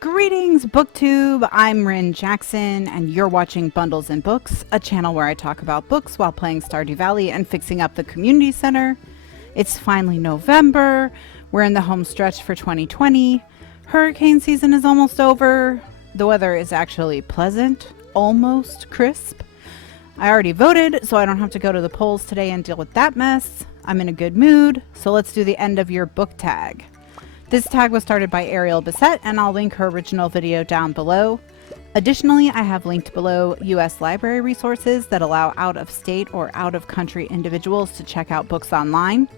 Greetings, BookTube! I'm Ryn Jackson, and you're watching Bundles and Books, a channel where I talk about books while playing Stardew Valley and fixing up the community center. It's finally November. We're in the home stretch for 2020. Hurricane season is almost over. The weather is actually pleasant, almost crisp. I already voted, so I don't have to go to the polls today and deal with that mess. I'm in a good mood, so let's do the end of your book tag. This tag was started by Ariel Bissett, and I'll link her original video down below. Additionally, I have linked below US library resources that allow out-of-state or out-of-country individuals to check out books online.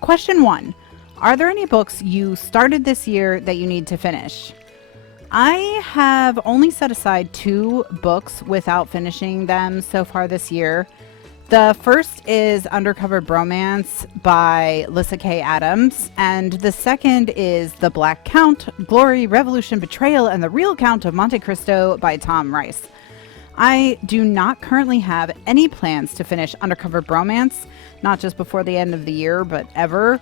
Question 1. Are there any books you started this year that you need to finish? I have only set aside 2 books without finishing them so far this year. The first is Undercover Bromance by Lyssa K. Adams, and the second is The Black Count, Glory, Revolution, Betrayal, and the Real Count of Monte Cristo by Tom Reiss. I do not currently have any plans to finish Undercover Bromance, not just before the end of the year, but ever.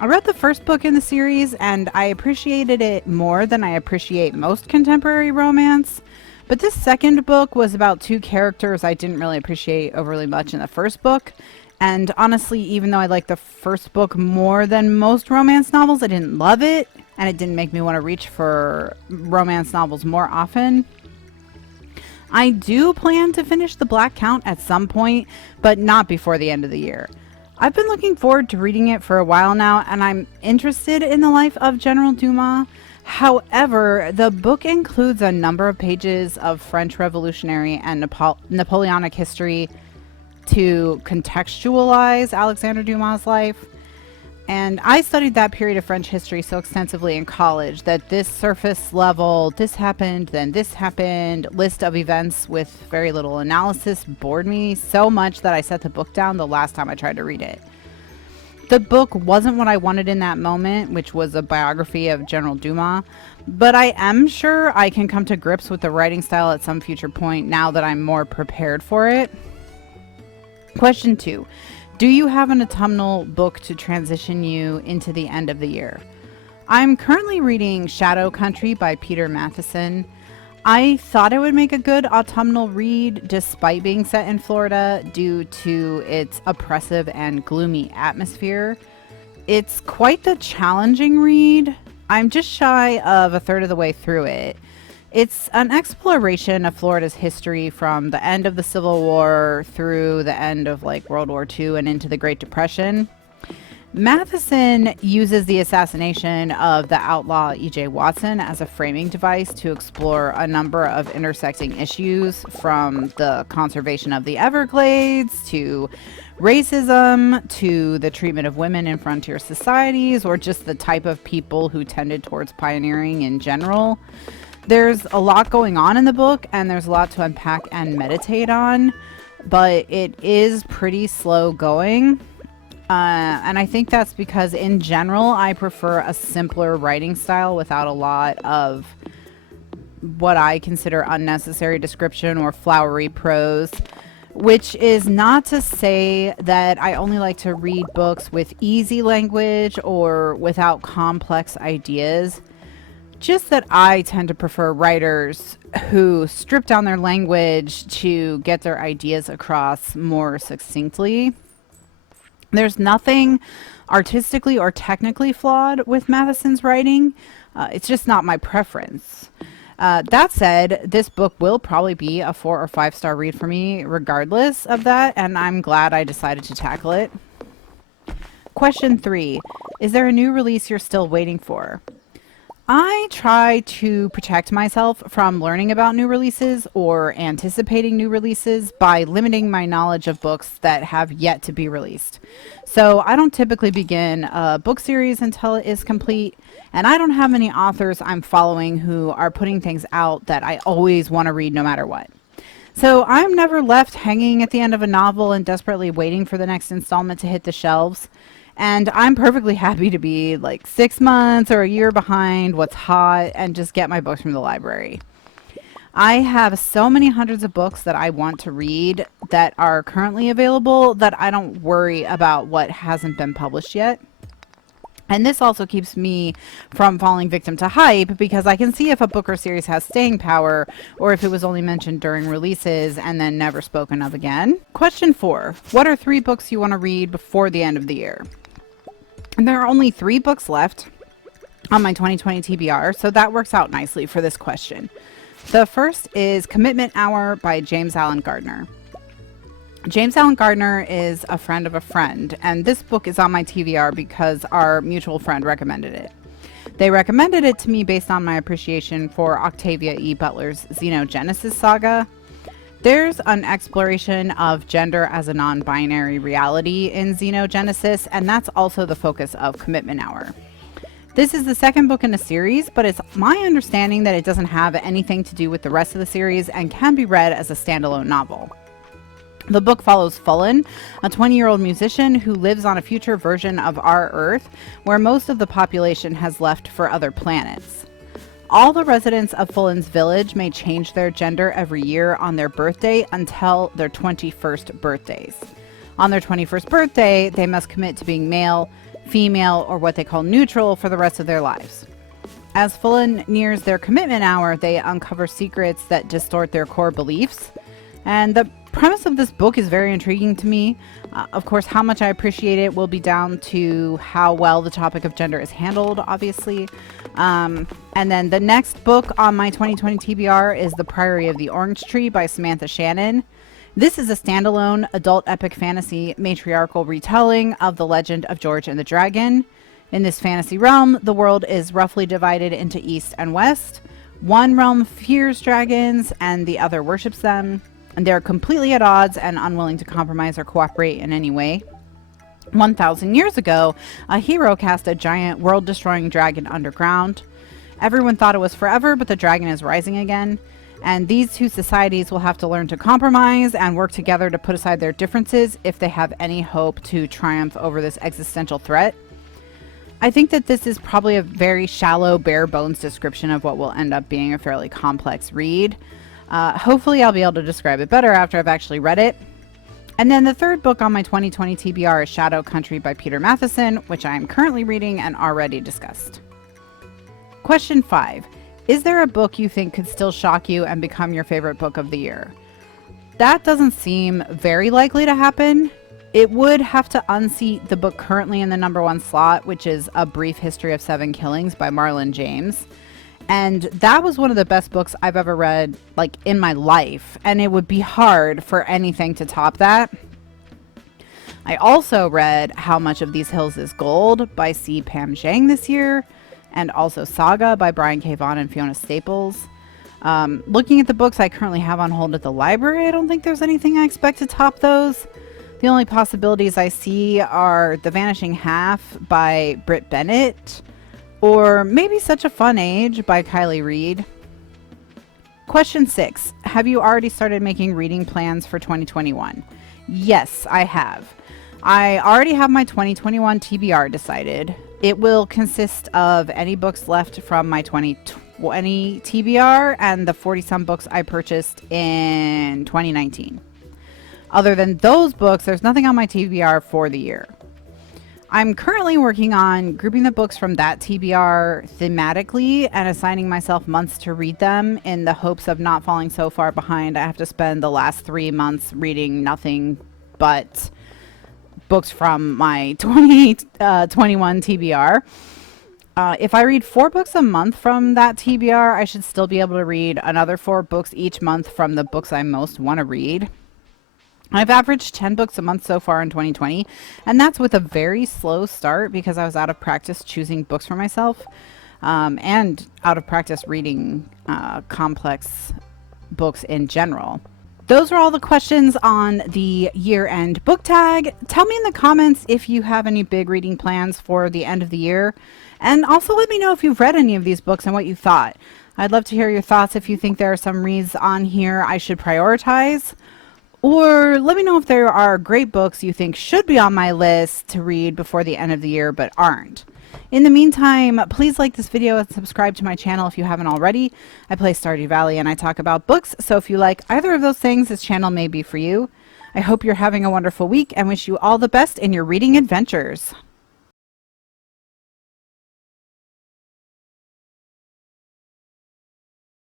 I read the first book in the series, and I appreciated it more than I appreciate most contemporary romance. But this second book was about 2 characters I didn't really appreciate overly much in the first book. And honestly, even though I liked the first book more than most romance novels, I didn't love it. And it didn't make me want to reach for romance novels more often. I do plan to finish The Black Count at some point, but not before the end of the year. I've been looking forward to reading it for a while now, and I'm interested in the life of General Dumas. However, the book includes a number of pages of French Revolutionary and Napoleonic history to contextualize Alexander Dumas' life. And I studied that period of French history so extensively in college that this surface level, this happened, then this happened, list of events with very little analysis bored me so much that I set the book down the last time I tried to read it. The book wasn't what I wanted in that moment, which was a biography of General Dumas, but I am sure I can come to grips with the writing style at some future point now that I'm more prepared for it. Question 2. Do you have an autumnal book to transition you into the end of the year? I'm currently reading Shadow Country by Peter Matheson. I thought it would make a good autumnal read despite being set in Florida due to its oppressive and gloomy atmosphere. It's quite the challenging read. I'm just shy of a third of the way through it. It's an exploration of Florida's history from the end of the Civil War through the end of World War II and into the Great Depression. Matheson uses the assassination of the outlaw E.J. Watson as a framing device to explore a number of intersecting issues, from the conservation of the Everglades to racism to the treatment of women in frontier societies, or just the type of people who tended towards pioneering in general. There's a lot going on in the book, and there's a lot to unpack and meditate on, but it is pretty slow going. And I think that's because in general I prefer a simpler writing style without a lot of what I consider unnecessary description or flowery prose, which is not to say that I only like to read books with easy language or without complex ideas. Just that I tend to prefer writers who strip down their language to get their ideas across more succinctly. There's nothing artistically or technically flawed with Matheson's writing. It's just not my preference. That said, this book will probably be a 4 or 5 star read for me regardless of that, and I'm glad I decided to tackle it. Question 3. Is there a new release you're still waiting for? I try to protect myself from learning about new releases or anticipating new releases by limiting my knowledge of books that have yet to be released. So I don't typically begin a book series until it is complete, and I don't have many authors I'm following who are putting things out that I always want to read no matter what. So I'm never left hanging at the end of a novel and desperately waiting for the next installment to hit the shelves. And I'm perfectly happy to be 6 months or a year behind what's hot and just get my books from the library. I have so many hundreds of books that I want to read that are currently available that I don't worry about what hasn't been published yet. And this also keeps me from falling victim to hype because I can see if a book or series has staying power or if it was only mentioned during releases and then never spoken of again. Question 4. What are 3 books you want to read before the end of the year? And there are only 3 books left on my 2020 TBR, so that works out nicely for this question. The first is Commitment Hour by James Allen Gardner. James Allen Gardner is a friend of a friend, and this book is on my TBR because our mutual friend recommended it. They recommended it to me based on my appreciation for Octavia E. Butler's Xenogenesis saga. There's an exploration of gender as a non-binary reality in Xenogenesis, and that's also the focus of Commitment Hour. This is the second book in a series, but it's my understanding that it doesn't have anything to do with the rest of the series and can be read as a standalone novel. The book follows Fullen, a 20-year-old musician who lives on a future version of our Earth, where most of the population has left for other planets. All the residents of Fullen's village may change their gender every year on their birthday until their 21st birthdays. On their 21st birthday, they must commit to being male, female, or what they call neutral for the rest of their lives. As Fullen nears their commitment hour, they uncover secrets that distort their core beliefs. And the premise of this book is very intriguing to me. Of course, how much I appreciate it will be down to how well the topic of gender is handled, obviously. And then the next book on my 2020 TBR is The Priory of the Orange Tree by Samantha Shannon. This is a standalone adult epic fantasy matriarchal retelling of the legend of George and the Dragon. In this fantasy realm, the world is roughly divided into East and West. One realm fears dragons and the other worships them. And they're completely at odds and unwilling to compromise or cooperate in any way. 1,000 years ago, a hero cast a giant world-destroying dragon underground. Everyone thought it was forever, but the dragon is rising again. And these two societies will have to learn to compromise and work together to put aside their differences if they have any hope to triumph over this existential threat. I think that this is probably a very shallow, bare bones description of what will end up being a fairly complex read. Hopefully I'll be able to describe it better after I've actually read it. And then the third book on my 2020 TBR is Shadow Country by Peter Matheson, which I am currently reading and already discussed. Question 5. Is there a book you think could still shock you and become your favorite book of the year? That doesn't seem very likely to happen. It would have to unseat the book currently in the #1 slot, which is A Brief History of 7 Killings by Marlon James. And that was one of the best books I've ever read, like, in my life. And it would be hard for anything to top that. I also read How Much of These Hills is Gold by C. Pam Zhang this year. And also Saga by Brian K. Vaughan and Fiona Staples. Looking at the books I currently have on hold at the library, I don't think there's anything I expect to top those. The only possibilities I see are The Vanishing Half by Britt Bennett. Or maybe Such a Fun Age by Kylie Reed. Question 6. Have you already started making reading plans for 2021? Yes, I have. I already have my 2021 TBR decided. It will consist of any books left from my 2020 TBR and the 40-some books I purchased in 2019. Other than those books, there's nothing on my TBR for the year. I'm currently working on grouping the books from that TBR thematically and assigning myself months to read them in the hopes of not falling so far behind I have to spend the last 3 months reading nothing but books from my 2021 TBR. If I read 4 books a month from that TBR, I should still be able to read another 4 books each month from the books I most want to read. I've averaged 10 books a month so far in 2020, and that's with a very slow start because I was out of practice choosing books for myself, and out of practice reading complex books in general. Those are all the questions on the year-end book tag. Tell me in the comments if you have any big reading plans for the end of the year, and also let me know if you've read any of these books and what you thought. I'd love to hear your thoughts if you think there are some reads on here I should prioritize. Or let me know if there are great books you think should be on my list to read before the end of the year but aren't. In the meantime, please like this video and subscribe to my channel if you haven't already. I play Stardew Valley and I talk about books, so if you like either of those things, this channel may be for you. I hope you're having a wonderful week and wish you all the best in your reading adventures.